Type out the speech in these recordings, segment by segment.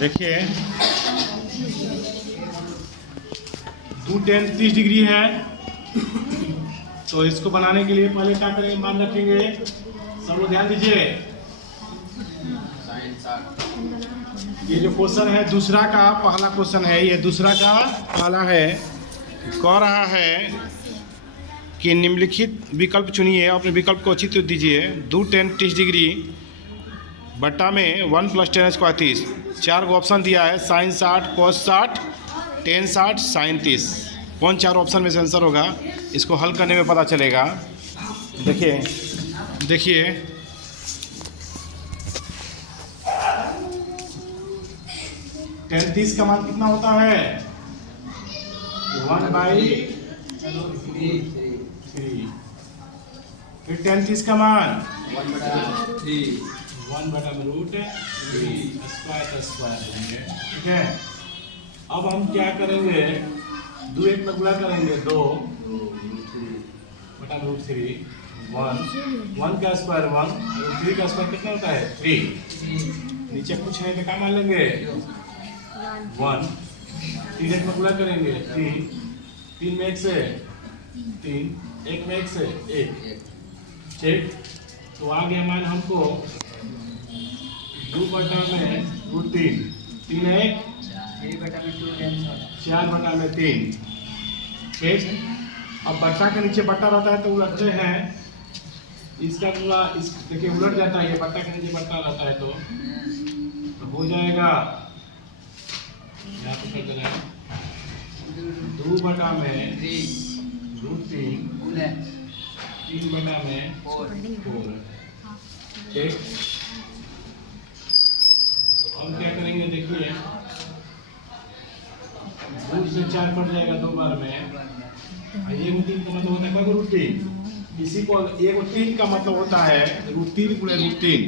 देखिए 2 tan 30 degree है, तो इसको बनाने के लिए पहले क्या करेंगे, मान रखेंगे। सब लोग ध्यान दीजिए, ये जो क्वेश्चन है दूसरा का पहला क्वेश्चन है, ये दूसरा का पहला है। कह रहा है कि निम्नलिखित विकल्प चुनिए, अपने विकल्प को अच्छी तरह दीजिए। 2 tan 30 डिग्री बट्टा में 1 + tan² 30। 4 को ऑप्शन दिया है, sin 60, cos 60, tan 60, sin 30। कौन 4 ऑप्शन में से आंसर होगा, इसको हल करने में पता चलेगा। देखिए tan 30 का मान कितना होता है, 1/3। फिर tan 30 का मान 1/√3 स्क्वायर देंगे, ठीक है। अब हम क्या करेंगे, 2 1 में गुणा करेंगे, 2/√3 1 का स्क्वायर 1, 3 का स्क्वायर कितना होता है 3। नीचे कुछ है तो क्या मान लेंगे 1, 3 1 में गुणा करेंगे 3, 3 में 1 से 3, 1 में 1 से 1, ठीक। तो आ गया मान हमको 2/√3, 3 1 4/3, ठीक। अब बट्टा के नीचे बट्टा रहता है तो उलटते हैं, इसका पूरा इस देखिए उलट जाता है, ये बट्टा के नीचे बट्टा रहता है तो हो जाएगा, यहाँ पे कर देना है 2/√3, 3/4, ठीक। हम क्या करेंगे, देखिए 2 से 4 कट जाएगा 2 बार में। ये 3 का मतलब होता है √3, इसी को एक 3 का मतलब होता है √3 × √3।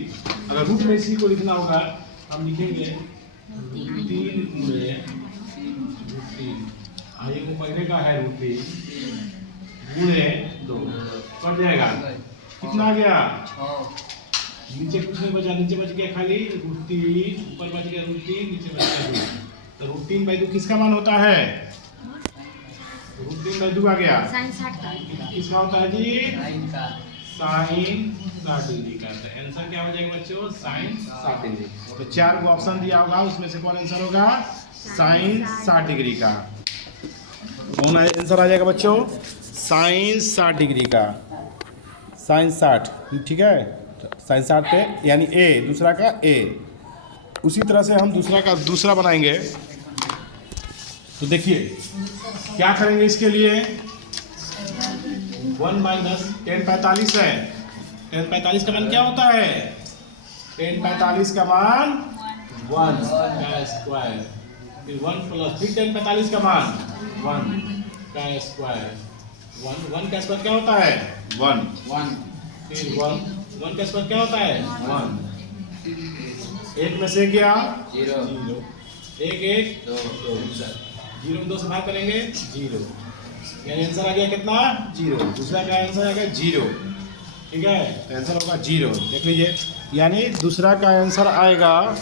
अगर रूट में इसी को लिखना होगा, हम लिखेंगे √3 × √3। ये को पहले का है √3 गुणे 2 कट जाएगा, कितना आ गया, नीचे कुछ नहीं बचा, नीचे बच गया खाली √3, ऊपर बच गया √3, नीचे बच गया 2। तो √3/2 किसका मान होता है, √3/2 आ गया, किसका होता है जी, sin 60 डिग्री का। तो आंसर क्या हो जाएगा बच्चों, sin 60 डिग्री। तो 4 को ऑप्शन दिया होगा, उसमें से कौन आंसर होगा, sin 60 डिग्री का। कौन आंसर आ जाएगा बच्चों, sin 60 डिग्री का, sin 60, ठीक है। sin 60 पे यानी ए, दूसरा का ए। उसी तरह से हम दूसरा का दूसरा बनाएंगे। तो देखिए क्या करेंगे, इसके लिए 1 - tan 45 है, tan 45 का मान क्या होता है, tan 45 का मान 1 का स्क्वायर, फिर 1 + फिर tan 45 का मान 1 का स्क्वायर, 1 का स्क्वायर क्या होता है 1, फिर 1 का स्क्वायर क्या होता है 1, 1 में से क्या 0, 1 1 2, 0 में 2 से भाग करेंगे 0, यानी आंसर आ गया कितना 0। दूसरा का आंसर आ गया 0, ठीक है। तो आंसर होगा 0, देख लीजिए, यानी दूसरा का आंसर आएगा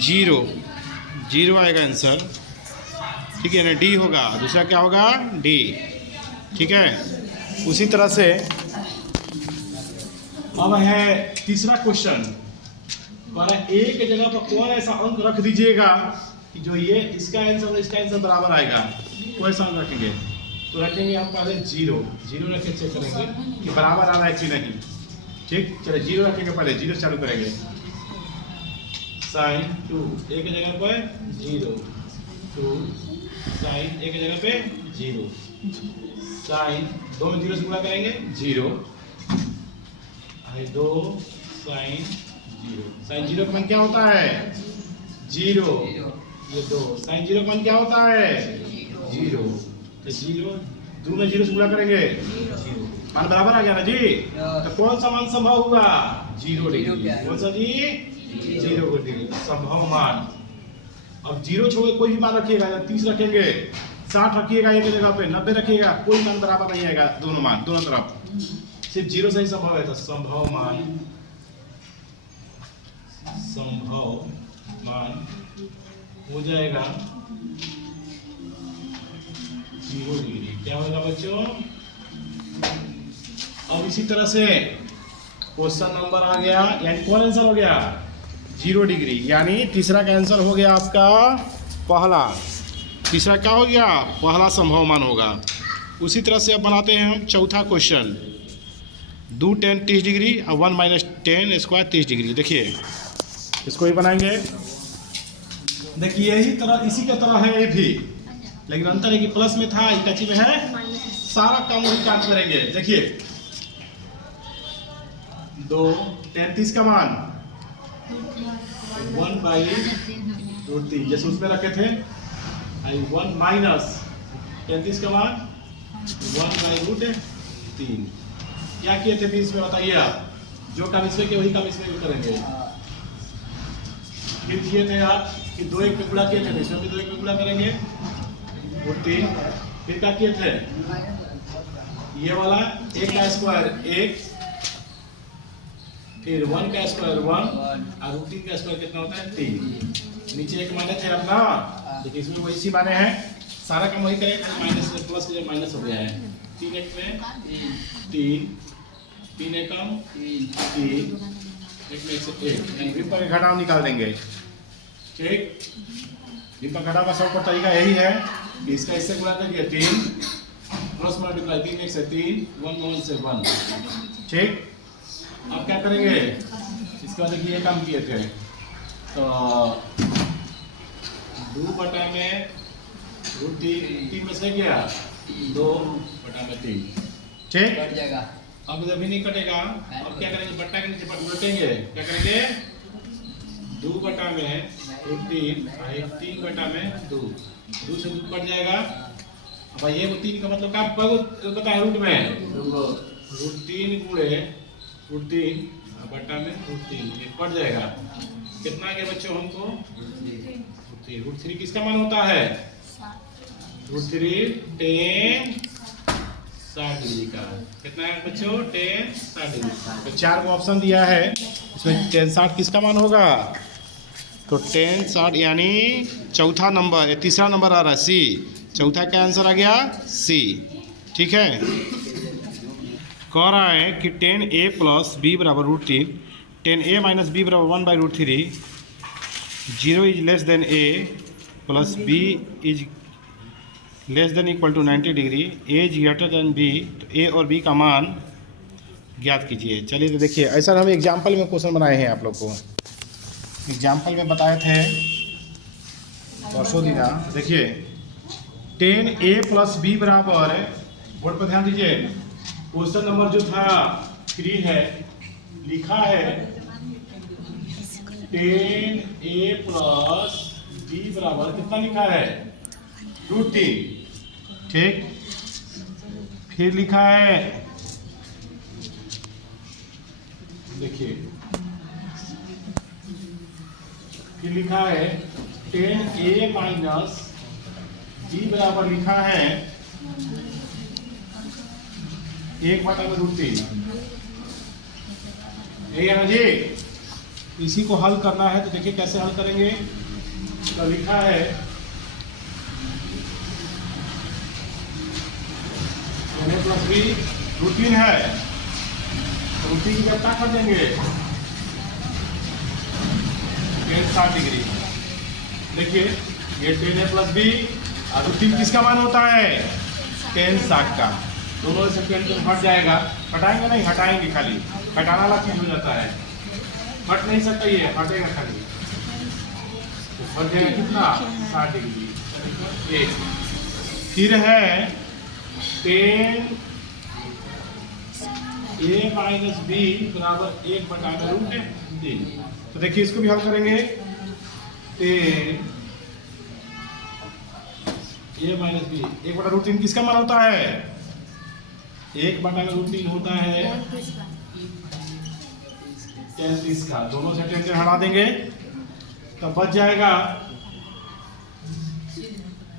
0 आएगा आंसर, ठीक है ना। डी होगा, दूसरा क्या होगा डी, ठीक है। उसी तरह से अब है तीसरा क्वेश्चन, एक जगह पर कौन ऐसा अंक रख दीजिएगा कि जो ये इसका आंसर और इसका आंसर बराबर आएगा, कोई सा रखेंगे। तो रखेंगे हम पहले 0 रख के चेक करेंगे कि बराबर आ रहा है कि नहीं, ठीक। चलिए 0 रखेंगे, पहले 0 चालू करेंगे। sin 2 एक जगह पर 0, 2 sin एक जगह पे 0, sin 2 में 0 से गुणा करेंगे 0, 2 sin 0, sin 0 का मान क्या होता है 0, ये 2 sin 0 का मान क्या होता है 0, तो 0 2 में 0 से गुणा करेंगे 0, मान बराबर आ गया ना जी। तो कौन सा मान संभव हुआ 0 डिग्री, कौन सा जी 0 डिग्री संभव मान। अब 0 छोड़ कोई भी मान रखिएगा, या 30 रखेंगे, 60 रखिएगा एक जगह पे, 90 रखिएगा, कोई मान बराबर नहीं आएगा, दोनों मान दोनों तरफ सिर्फ 0 से ही संभव है। तो संभव मान, संभव मान हो जाएगा 0 डिग्री। क्या होगा बच्चों? अब इसी तरह से क्वेश्चन नंबर आ गया, यानी कौन आंसर हो गया? 0 डिग्री, यानी तीसरा का आंसर हो गया आपका पहला। तीसरा क्या हो गया? पहला संभव मान होगा। उसी तरह से अब बनाते हैं हम चौथा क्वेश्चन। 2 10 30 डिग्री और 1 माइनस 10 स्क्वायर 30 डिग्री। देखिए इसको ही बनाएंगे। देखिए यही तरह इसी का तरह है ये भी, लेकिन अंतर है कि प्लस में था, इकाची में है। सारा काम वही काम करेंगे। देखिए 2 33 का मान 1/√3 जैसे उसमें रखे थे। 1 माइनस 33 का मान 1/√3। क्या किए थे बीच में बताइए आप? जो काम इसमें किए वही काम इसमें भी करेंगे। फिर किए थे आप कि 2 1 पे गुणा किए थे, इसमें भी 2 1 पे गुणा करेंगे √3। फिर क्या किए थे? ये वाला 1 का स्क्वायर 1, फिर 1 का स्क्वायर 1 और √3 का स्क्वायर कितना होता है? 3। नीचे एक माने थे अपना, देखिए इसमें वही सी माने हैं। सारा काम वही करेंगे, माइनस प्लस के माइनस हो गया है। 3 1 में 3, 3 एकम 3, 1 में 1 से 1, यानी भिन्न पर घटाव निकाल देंगे। ठीक, भिन्न पर घटाव का शॉर्टकट तरीका यही है कि इसका इससे गुणा करिए 3, क्रॉस मल्टीप्लाई 3 1 से 3, 1 1 से 1। ठीक, अब क्या करेंगे? इसका देखिए ये काम किए थे तो 2 बटा में √3 में से गया 2 बटा में 3। ठीक, कट जाएगा। अब इधर भी नहीं कटेगा। अब क्या करेंगे? बट्टा के नीचे उलटेंगे। क्या करेंगे? 2 बटा में √3 और 3 बटा में 2, 2 से 2 कट जाएगा। अब ये 3 का मतलब क्या पता है? रूट में √3 गुणे √3 बटा में √3, ये कट जाएगा। कितना आ गया बच्चों हमको? √3 किसका मान होता है? √3 10 60 डिग्री का। कितना है बच्चों? 10 60 डिग्री। तो 4 को ऑप्शन दिया है, इसमें 10 60 किसका मान होगा? तो 10 60 यानी चौथा नंबर, तीसरा नंबर आ रहा है सी। चौथा का आंसर आ गया सी। ठीक है, कह रहा है कि 10a प्लस b बराबर √3, 10a माइनस b बराबर 1/√3, 0 is less than a plus b is less than equal to 90 degree, a is greater than b। तो a और b का मान ज्ञात कीजिए। चलिए तो देखिए, ऐसा हम एग्जाम्पल में क्वेश्चन बनाए हैं आप लोग को। एग्जाम्पल में बताए थे परसों दिना। देखिए 10a प्लस b बराबर, बोर्ड पर ध्यान दीजिए, क्वेश्चन नंबर जो था 3 है, लिखा है 10a प्लस b बराबर कितना लिखा है? √3। ठीक, फिर लिखा है, देखिए फिर लिखा है 10a माइनस b बराबर लिखा है 1 बटा में √3। यही है ना जी? इसी को हल करना है, तो देखिए कैसे हल करेंगे। तो लिखा है प्लस b √3 है, √3 की गणना कर देंगे 10 60 डिग्री। देखिए ये 10a प्लस b और √3 किसका मान होता है? 10 60 का। दोनों से 10 हट जाएगा। हटाएंगे नहीं, हटाएंगे, खाली हटाना वाला चीज हो जाता है। हट नहीं सकता, ये हटेगा खाली। तो हट जाएगा कितना? 60 डिग्री। एक फिर है 10a माइनस b बराबर 1 बटा में √3। तो देखिए इसको भी हल करेंगे। 10a माइनस b 1 बटा √3 किसका मान होता है? 1 बटा में √3 होता है 33 का। दोनों से 10 हटा देंगे तो बच जाएगा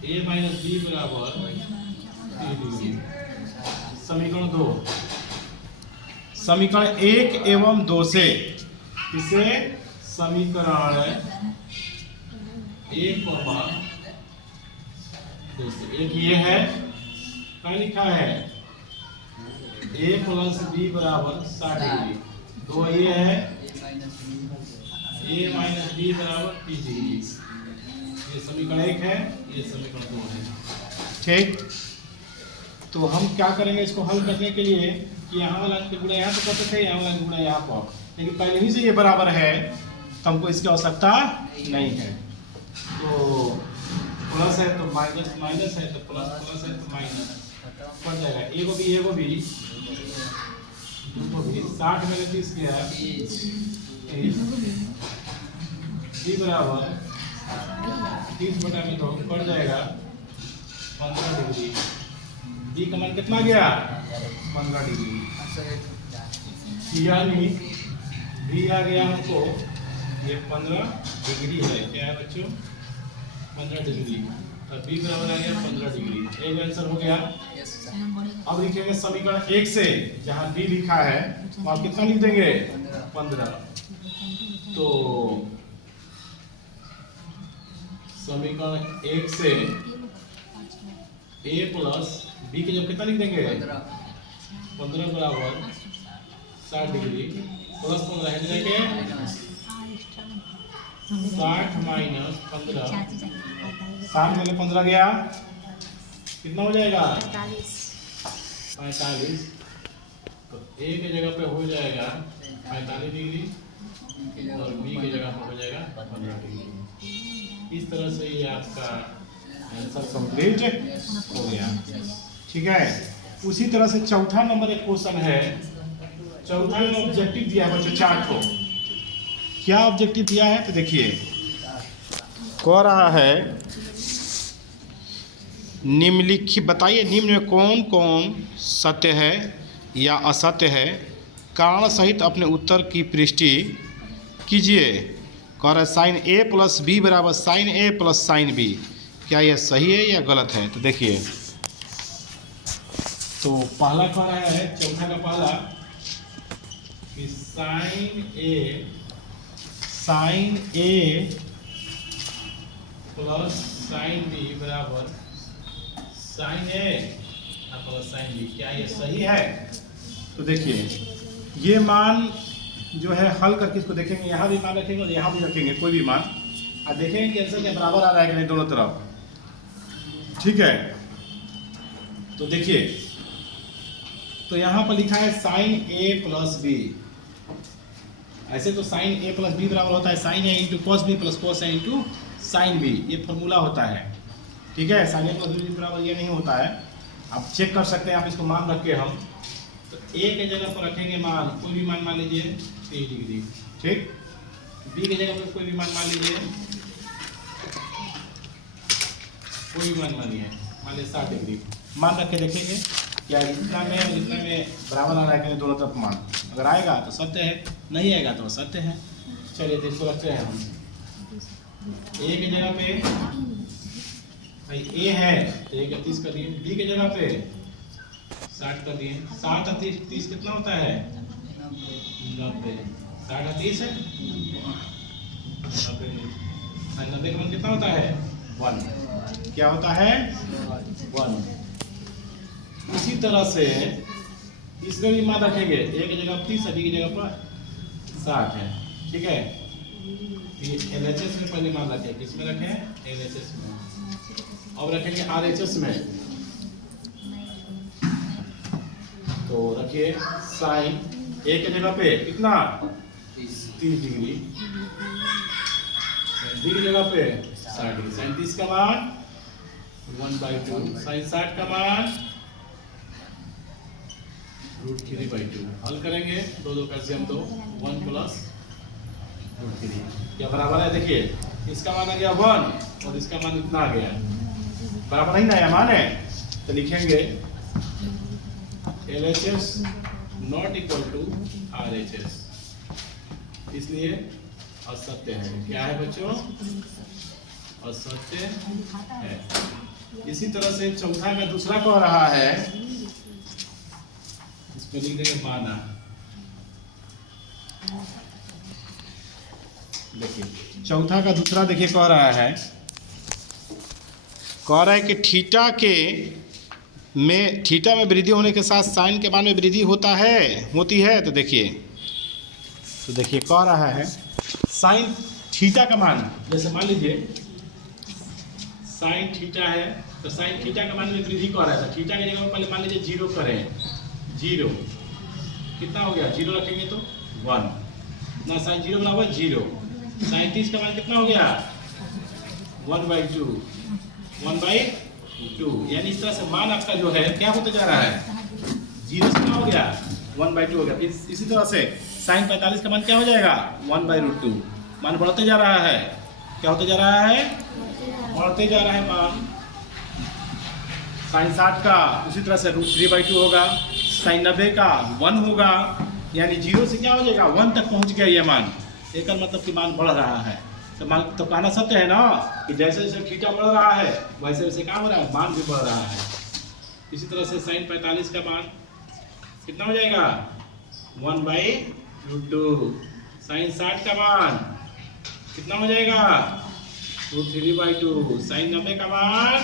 a माइनस b बराबर 3 डिग्री। समीकरण 2, समीकरण 1 एवं 2 से इसे समीकरण एक ये है, क्या लिखा है, a प्लस b बराबर 60 डिग्री। दो ये है, a माइनस b बराबर 30 डिग्री। ये समीकरण 1 है, ये समीकरण 2 है। ठीक, तो हम क्या करेंगे इसको हल करने के लिए कि यहाँ वाला के गुणा यहाँ तो करते थे, यहाँ वाला के गुणा यहाँ पर, लेकिन पहले ही से ये बराबर है तो हमको इसकी आवश्यकता नहीं है। तो प्लस है तो माइनस, माइनस है तो प्लस, प्लस है तो माइनस पड़ जाएगा। एगो भी 60 में 30 किया b बराबर 30 बटा में तो पड़ जाएगा 15 डिग्री। b का मान कितना गया, 15 डिग्री, यानी b आ गया हमको ये 15 डिग्री है। क्या है बच्चों, 15 डिग्री, तो b बराबर आ गया 15 डिग्री। एक आंसर हो गया। अब लिखेंगे समीकरण 1 से, जहां b लिखा है वहां कितना लिख देंगे, 15। तो समीकरण 1 से a प्लस b के जब कितना लिख देंगे, 15 बराबर 60 डिग्री प्लस 15 है जाके 60 माइनस 15, 60 में 15 गया, कितना हो जाएगा 45। तो a के जगह पे हो जाएगा 45 डिग्री और b की जगह पे हो जाएगा 15 डिग्री। इस तरह से ये आपका आंसर कंप्लीट हो गया। ठीक है, उसी तरह से चौथा नंबर एक क्वेश्चन है। चौथा में ऑब्जेक्टिव दिया है बच्चों 4 को। क्या ऑब्जेक्टिव दिया है तो देखिए, कह रहा है निम्नलिखित बताइए निम्न में कौन कौन सत्य है या असत्य है, कारण सहित अपने उत्तर की पुष्टि कीजिए। कह रहा है साइन a प्लस बी बराबर sine a plus sine B, क्या यह सही है या गलत है। तो देखिए, तो पहला कह रहा है, चौथा का पहला कि sine a plus sine b बराबर sine a plus sine B, क्या ये सही है। तो देखिए, ये मान जो है हल करके इसको देखेंगे, यहाँ भी मान रखेंगे और यहाँ भी रखेंगे कोई भी मान, और देखेंगे कि आंसर के बराबर आ रहा है कि नहीं दोनों तरफ। ठीक है, तो देखिए, तो यहाँ पर लिखा है साइन a प्लस बी। ऐसे तो साइन a प्लस बी बराबर होता है sine a into cos B plus cos a into sine B, ये फॉर्मूला होता है। ठीक है, साइन a प्लस बी बराबर ये नहीं होता है, आप चेक कर सकते हैं। आप इसको मान रख के हम तो a के जगह पर रखेंगे मान, कोई भी मान लीजिए 30 डिग्री। ठीक, b के जगह पर कोई भी मान लीजिए, कोई भी मान मान लीजिए 60 डिग्री। मान रख के देखेंगे क्या जितना में बराबर आ रहा है कि दोनों तरफ मान। अगर आएगा तो सत्य है, नहीं आएगा तो असत्य है। चलिए तो इसको रखते हैं हम। a की जगह पे भाई a है तो 1 का 30 कर दिए, b की जगह पे 60 कर दिए। 60 और 30 कितना होता है 90। 60 और 30 है 90 का मान कितना होता है 1। क्या होता है 1। इसी तरह से इसमें भी मान रखेंगे, a की जगह 30 है, b की जगह पर 60 है। ठीक है, LHS में पहले मान रखें, किसमें रखें LHS में, अब रखेंगे RHS में। तो रखिए साइन a के जगह पे कितना 30 डिग्री, b की जगह पे 60 डिग्री। साइन 30 का मान 1/2, साइन 60 का मान √3/2। हल करेंगे, दो दो कैसे हम 1 प्लस √3, क्या बराबर है। देखिए, इसका मान आ गया 1 और इसका मान इतना आ गया, बराबर नहीं नया मान है। तो लिखेंगे LHS not equal to RHS, इसलिए असत्य है। क्या है बच्चों, असत्य है। इसी तरह से चौथा का दूसरा कह रहा है, इसको लिख देंगे माना। देखिए, चौथा का दूसरा देखिए कह रहा है कह रहा है कि थीटा में वृद्धि होने के साथ साइन के मान में वृद्धि होती है। तो देखिए कह रहा है साइन थीटा का मान, जैसे मान लीजिए साइन थीटा है तो साइन थीटा का मान में वृद्धि कर रहा है, तो थीटा की जगह पहले मान लीजिए 0 करें, 0 कितना हो गया, 0 रखेंगे तो 1 ना, साइन 0 बना हुआ 0, साइन 30 का मान कितना हो गया 1/2, 1/2, यानी इस तरह से मान आपका जो है क्या होते जा रहा है, 0 से क्या हो गया 1/2 हो गया। इसी तरह से साइन 45 का मान क्या हो जाएगा 1/√2, मान बढ़ते जा रहा है, क्या होते जा रहा है, बढ़ते जा रहा है मान। साइन 60 का उसी तरह से √3/2 होगा, साइन 90 का 1 होगा, यानी 0 से क्या हो जाएगा 1 तक पहुंच गया ये मान, एक मतलब कि मान बढ़ रहा है। तो मान तो कहना सत्य है ना कि जैसे जैसे थीटा बढ़ रहा है वैसे वैसे क्या हो रहा है, मान भी बढ़ रहा है। इसी तरह से साइन 45 का मान कितना हो जाएगा 1/√2, साइन 60 का मान कितना हो जाएगा √3/2, साइन 90 का मान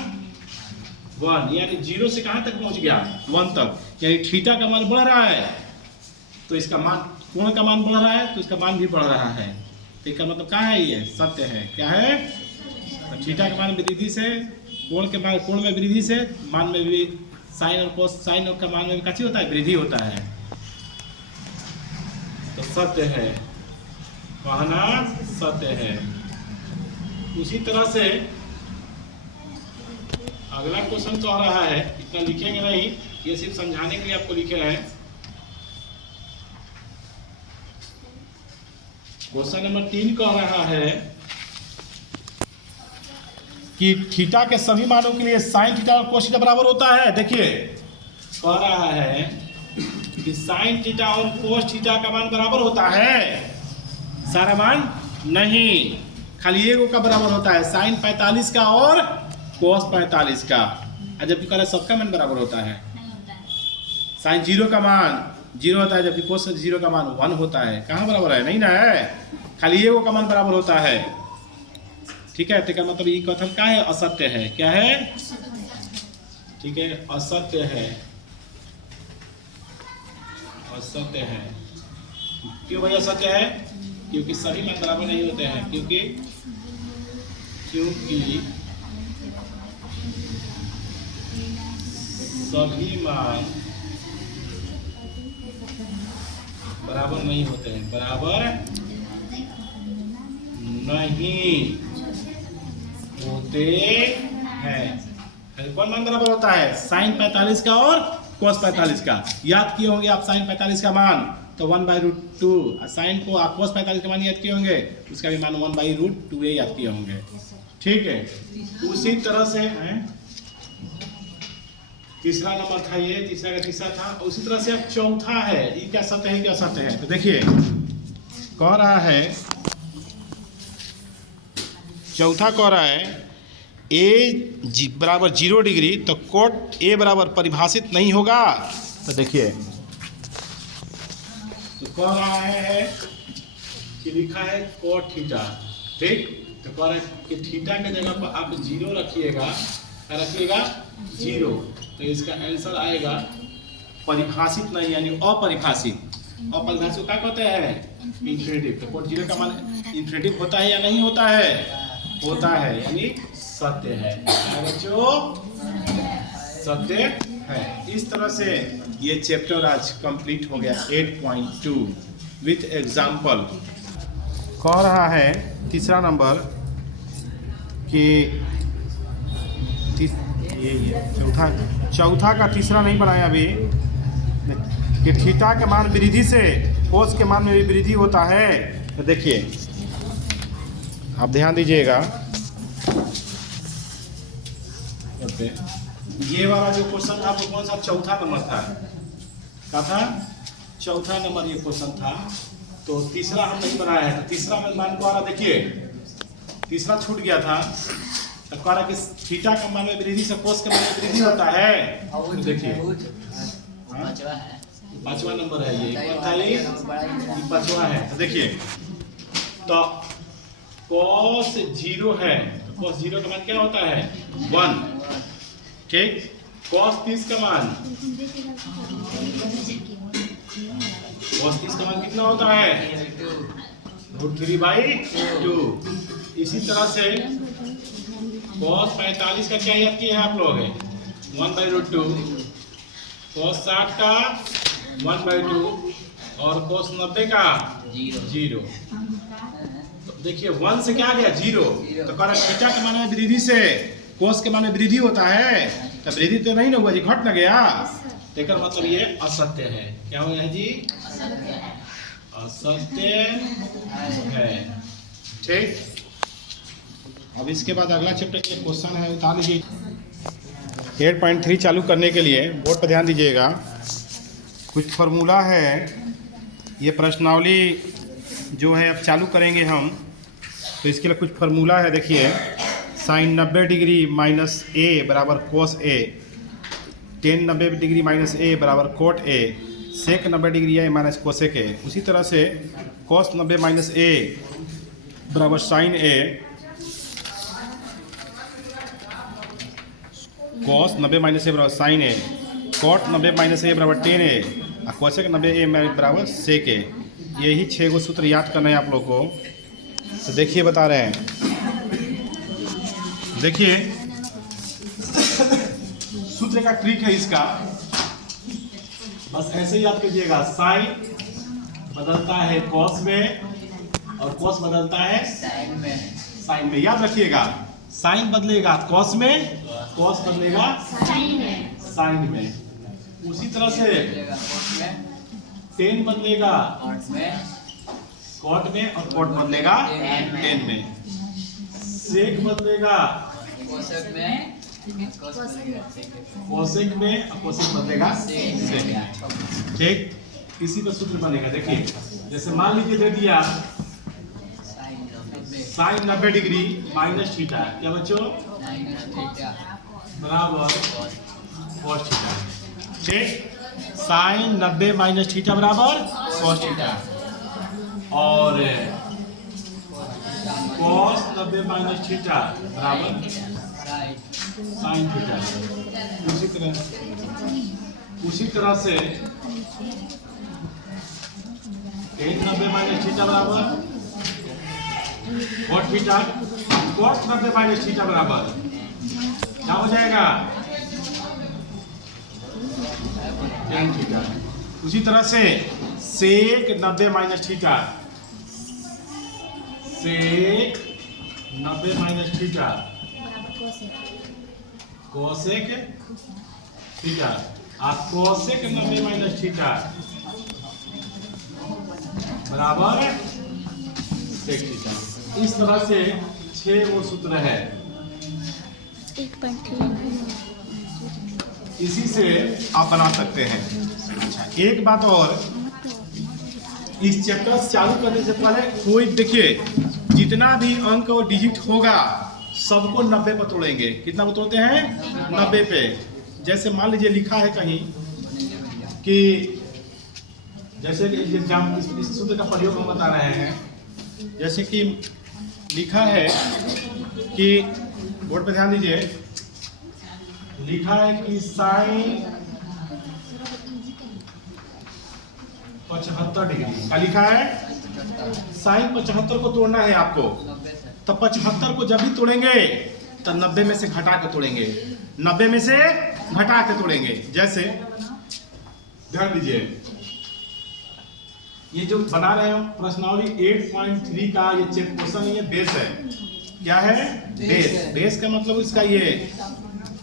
1, यानी 0 से कहाँ तक पहुंच गया 1 तक, यानी थीटा का मान बढ़ रहा है तो इसका मान, कोण का मान बढ़ रहा है तो इसका मान भी बढ़ रहा है। तो इसका मतलब क्या है, ये सत्य है, क्या है, तो थीटा का मान वृद्धि से, कोण में वृद्धि से मान में भी साइन और कोस, साइन का मान में भी क्या होता है, वृद्धि होता है। तो सत्य है, कहना सत्य है। उसी तरह से अगला क्वेश्चन कह रहा है, इतना लिखेंगे नहीं, ये सिर्फ समझाने के लिए आपको लिखे हैं। क्वेश्चन नंबर 3 कह रहा है कि थीटा के सभी मानों के लिए साइन थीटा और कोस थीटा बराबर होता है। देखिए कह रहा है कि साइन थीटा और कोस थीटा का मान बराबर होता है, सारा मान नहीं, खाली एगो का बराबर होता है, साइन 45 का और कोस 45 का, जबकि कह रहा है सबका मान बराबर होता है। साइन 0 का मान 0 होता है जबकि कोस 0 का मान 1 होता है, कहाँ बराबर है, नहीं ना है, खाली एगो का मान बराबर होता है। ठीक है, तो मतलब ये कथन क्या है, असत्य है, क्या है, ठीक है, असत्य है, असत्य है। क्यों भाई असत्य है, क्योंकि सभी मान बराबर नहीं होते हैं, क्योंकि सभी मान बराबर नहीं होते हैं, बराबर नहीं होते हैं। कौन मान बराबर होता है, साइन 45 का और कोस 45 का। याद किए होंगे आप साइन 45 का मान तो 1/√2, साइन को आप कोस 45 का मान याद किए होंगे, उसका भी मान 1/√2 याद किए होंगे। ठीक है, उसी तरह से तीसरा नंबर था ये, तीसरा का तीसरा था। उसी तरह से अब चौथा है, ये क्या सत्य है क्या असत्य है। तो देखिए कह रहा है, चौथा कह रहा है ए बराबर 0 डिग्री तो कोट ए बराबर परिभाषित नहीं होगा। तो देखिए तो कह रहा है कि लिखा है कोट थीटा, ठीक, तो कह रहा है कि थीटा के जगह पर आप 0 रखिएगा, क्या रखिएगा 0, तो इसका आंसर आएगा परिभाषित नहीं, यानी अपरिभाषित। अपरिभाषित क्या कहते हैं, इंफिनिटिव। तो कोट 0 का मान इंफिनिटिव होता है या नहीं होता है, होता है, यानी सत्य है, बच्चों सत्य है। इस तरह से ये चैप्टर आज कंप्लीट हो गया 8.2 विथ एग्जाम्पल। कह रहा है तीसरा नंबर कि चौथा का तीसरा नहीं बनाया अभी, कि थीटा के मान वृद्धि से कोस के मान में भी वृद्धि होता है। तो देखिए आप ध्यान दीजिएगा, ये वाला जो क्वेश्चन था वो कौन सा, चौथा नंबर था, क्या था, चौथा नंबर ये क्वेश्चन था। तो तीसरा हम नहीं बनाया है, तो तीसरा में मान को आ रहा, देखिए तीसरा छूट गया था, तो कह रहा कि थीटा का मान में वृद्धि से कोस के मान में वृद्धि होता है। तो देखिए पांचवा नंबर है ये, कौन था ये पांचवा है। तो देखिए तो cos 0 है, तो cos 0 का मान क्या होता है 1, ठीक। cos 30 का मान कितना होता है? √3/2। इसी तरह से cos 45 का क्या याद किए हैं आप लोग? 1/√2। cos 60 का 1/2 और cos 90 का 0। तो देखिए 1 से क्या आ गया? 0। तो कह रहा थीटा के मान में वृद्धि से cos के मान में वृद्धि होता है, तो वृद्धि तो नहीं ना हुआ जी, घट ना गया। तो मतलब ये असत्य है। क्या हो गया है जी? असत्य है। ठीक। अब इसके बाद अगला चैप्टर के क्वेश्चन है, उतार लीजिए। 8.3 चालू करने के लिए बोर्ड पर ध्यान दीजिएगा। कुछ फार्मूला है, ये प्रश्नावली जो है अब चालू करेंगे हम, तो इसके लिए कुछ फार्मूला है। देखिए, साइन 90 डिग्री माइनस ए बराबर cos A, tan 90 degree minus A बराबर cot A, sec 90 degree A minus cosec A. उसी तरह से कोस 90 माइनस ए बराबर sign A, cos 90 minus A बराबर sign A, coat 90 minus A बराबर टेन ए और cosec 90 ए बराबर सेक ए। यही 6 गो सूत्र याद करना है आप लोग को। तो देखिए बता रहे हैं, देखिए सूत्र का ट्रिक है इसका, बस ऐसे ही याद कीजिएगा। साइन बदलता है कॉस में और कॉस बदलता है साइन में। याद रखिएगा, साइन बदलेगा कॉस में, कॉस बदलेगा साइन में। उसी तरह से टेन बदलेगा कॉट में और कॉट बदलेगा टेन में। सेक बदलेगा कोसेक में और कोसेक बदलेगा सेक में। ठीक। इसी पर सूत्र बनेगा। देखिए, जैसे मान लीजिए दे दिया साइन 90 डिग्री माइनस थीटा, क्या बच्चों? बराबर कॉस थीटा। ठीक। साइन 90 माइनस थीटा बराबर कॉस थीटा और cos 90 माइनस थीटा बराबर साइन थीटा। उसी तरह से टेन 90 माइनस थीटा बराबर cot theta, cos 90 minus theta बराबर क्या हो जाएगा? tan theta. उसी तरह से सेक 90 माइनस थीटा, सेक 90 माइनस थीटा कोसेक थीटा और कोसेक 90 माइनस थीटा बराबर सेक थीटा। इस तरह से 6 वो सूत्र है। इसी से आप बना सकते हैं। अच्छा, एक बात और, इस चैप्टर चालू करने से पहले कोई देखिए, जितना भी अंक और डिजिट होगा सबको 90 पर तोड़ेंगे। कितना पर तोड़ते हैं? 90 पे। जैसे मान लीजिए लिखा है कहीं कि, जैसे कि इस सूत्र का प्रयोग हम बता रहे हैं। जैसे कि लिखा है कि, बोर्ड पे ध्यान दीजिए, लिखा है कि साइन 75 डिग्री का लिखा है। साइन 75 को तोड़ना है आपको, तो 75 को जब भी तोड़ेंगे तो 90 में से घटा के तोड़ेंगे, 90 में से घटा के तोड़ेंगे। जैसे ध्यान दीजिए, ये जो बना रहे हैं प्रश्नावली 8.3 का ये क्वेश्चन, ये बेस है। क्या है? बेस। बेस का मतलब इसका ये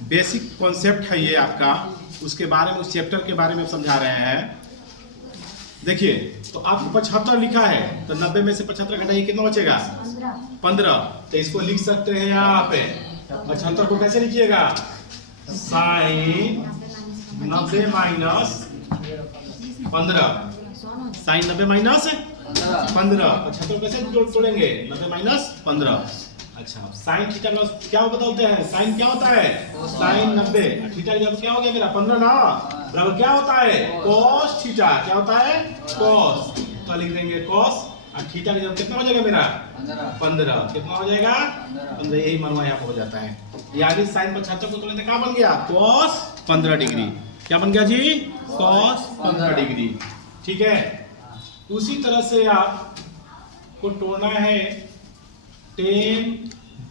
बेसिक कॉन्सेप्ट है ये आपका, उसके बारे में, उस चैप्टर के बारे में समझा रहे हैं। देखिए, तो आपको 75 लिखा है, तो 90 में से 75 घटाइए, कितना बचेगा? 15। तो इसको लिख सकते हैं यहाँ पे। 75 को कैसे लिखिएगा? Sign 90 minus 15, sign 90 minus 15। 75 कैसे तोड़ेंगे? 90 माइनस 15। अच्छा, साइन थीटा क्या बदलते हैं? साइन क्या होता है? साइन 90, थीटा जब क्या हो गया मेरा 15 ना, बराबर क्या होता है? Cos theta. क्या होता है? कॉस। तो लिख देंगे कॉस और थीटा की जगह कितना हो जाएगा मेरा 15। कितना हो जाएगा 15। यही मनवा यहाँ पे हो जाता है। यानी साइन 75 को तोड़ने से क्या बन गया cos 15 डिग्री। क्या बन गया जी cos 15 डिग्री। ठीक है। उसी तरह से आप को तोड़ना है tan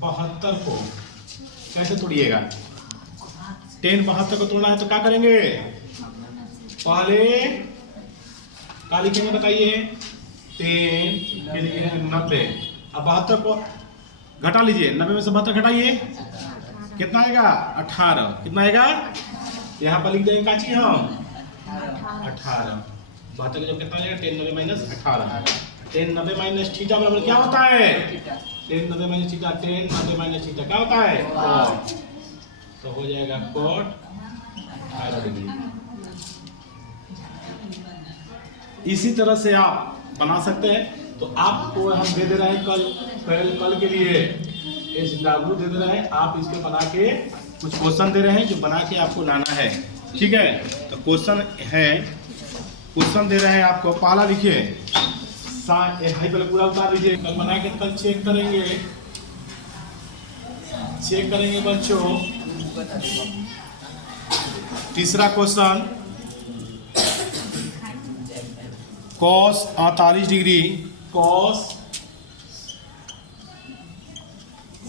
72 को। कैसे तोड़िएगा? tan 72 को तोड़ना है तो क्या करेंगे? पहले क्या लिखेंगे बताइए? tan 90। अब 72 को घटा लीजिए। 90 में से 72 घटाइए, कितना आएगा 18। कितना आएगा? यहाँ पर लिख देंगे काची हम 18। 72 जो कितना आएगा tan 90 minus 18। tan 90 minus theta बराबर क्या होता है? tan 90 minus theta, tan 90 minus theta क्या होता है cot। तो हो जाएगा cot 18 डिग्री। इसी तरह से आप बना सकते हैं। तो आपको हम दे दे रहे हैं कल के लिए SW दे दे रहे हैं। आप इसको बना के कुछ क्वेश्चन दे रहे हैं जो बना के आपको लाना है। ठीक है। तो क्वेश्चन दे रहे हैं आपको। पहला लिखिए पहले पूरा उतार लीजिए। कल बना के कल चेक करेंगे बच्चों। तीसरा question cos 48 degree, cos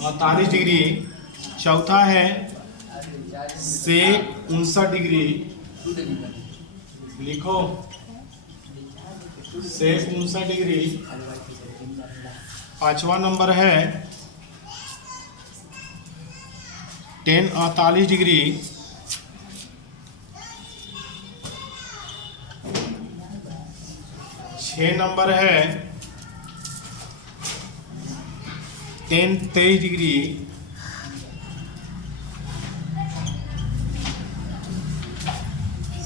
48 degree. चौथा है sec 59 डिग्री। लिखो sec 59 डिग्री। पांचवा नंबर है tan 48 डिग्री। छह नंबर है tan 23 डिग्री।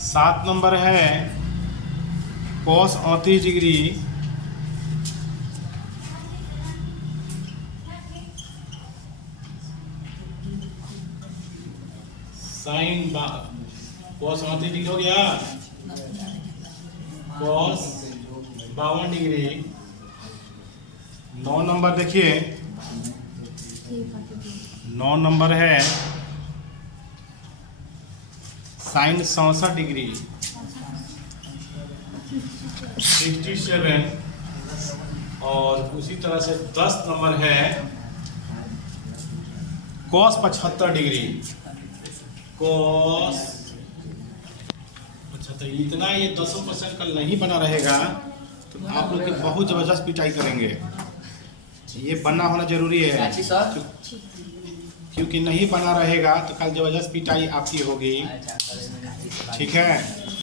सात नंबर है cos 38 degree. Sine cos 38 degree हो गया। cos 52 degree. 9 नंबर देखिए, 9 नंबर है साइन 67 डिग्री 67। और उसी तरह से 10 नंबर है cos 75 डिग्री। cos 75। इतना ये 10% कल नहीं बना रहेगा तो आप लोग की बहुत जबरदस्त पिटाई करेंगे। ये बनना होना जरूरी है, क्योंकि नहीं बना रहेगा तो कल जबरदस्त पिटाई आपकी होगी। ठीक है।